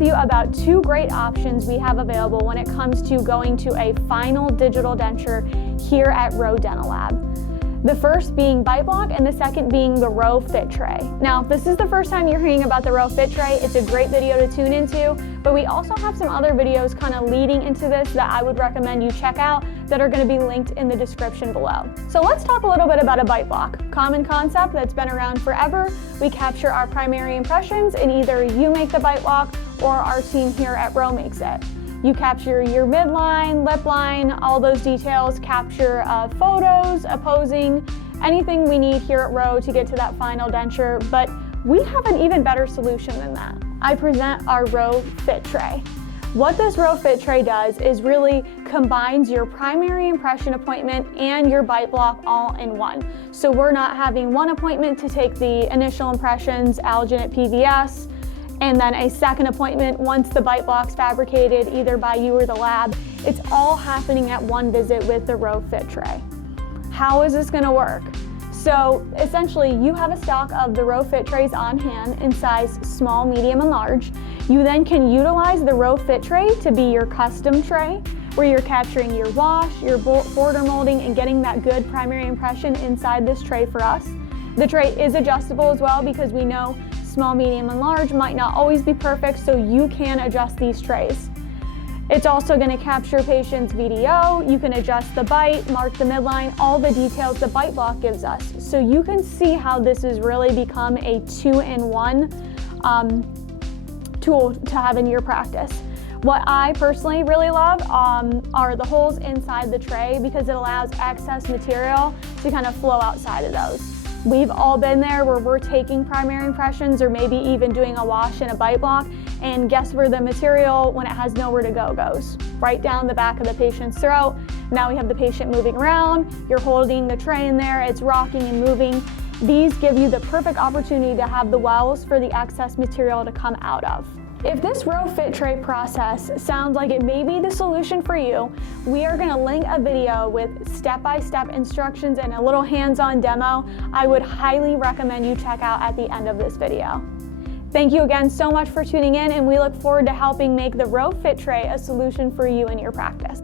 with you about two great options we have available when it comes to going to a final digital denture here at ROE Dental Lab. The first being Bite Block and the second being the ROE Fit Tray. Now, if this is the first time you're hearing about the ROE Fit Tray, it's a great video to tune into, but we also have some other videos kind of leading into this that I would recommend you check out that are going to be linked in the description below. So let's talk a little bit about a Bite Block. Common concept that's been around forever. We capture our primary impressions and either you make the Bite Block or our team here at ROE makes it. You capture your midline, lip line, all those details, capture photos, opposing, anything we need here at ROE to get to that final denture, but we have an even better solution than that. I present our ROE Fit Tray. What this ROE Fit Tray does is really combines your primary impression appointment and your Bite Block all in one. So we're not having one appointment to take the initial impressions, alginate PVS, and then a second appointment once the Bite Block's fabricated either by you or the lab. It's all happening at one visit with the ROE Fit Tray. How is this gonna work? So essentially you have a stock of the ROE Fit Trays on hand in size small, medium, and large. You then can utilize the ROE Fit Tray to be your custom tray where you're capturing your wash, your border molding, and getting that good primary impression inside this tray for us. The tray is adjustable as well because we know small, medium, and large might not always be perfect, so you can adjust these trays. It's also going to capture patient's VDO. You can adjust the bite, mark the midline, all the details the Bite Block gives us. So you can see how this has really become a two-in-one tool to have in your practice. What I personally really love are the holes inside the tray because it allows excess material to kind of flow outside of those. We've all been there where we're taking primary impressions or maybe even doing a wash in a Bite Block, and guess where the material, when it has nowhere to go, goes? Right down the back of the patient's throat. Now we have the patient moving around, you're holding the tray in there, it's rocking and moving. These give you the perfect opportunity to have the wells for the excess material to come out of. If this ROE Fit Tray process sounds like it may be the solution for you, we are going to link a video with step-by-step instructions and a little hands-on demo I would highly recommend you check out at the end of this video. Thank you again so much for tuning in, and we look forward to helping make the ROE Fit Tray a solution for you in your practice.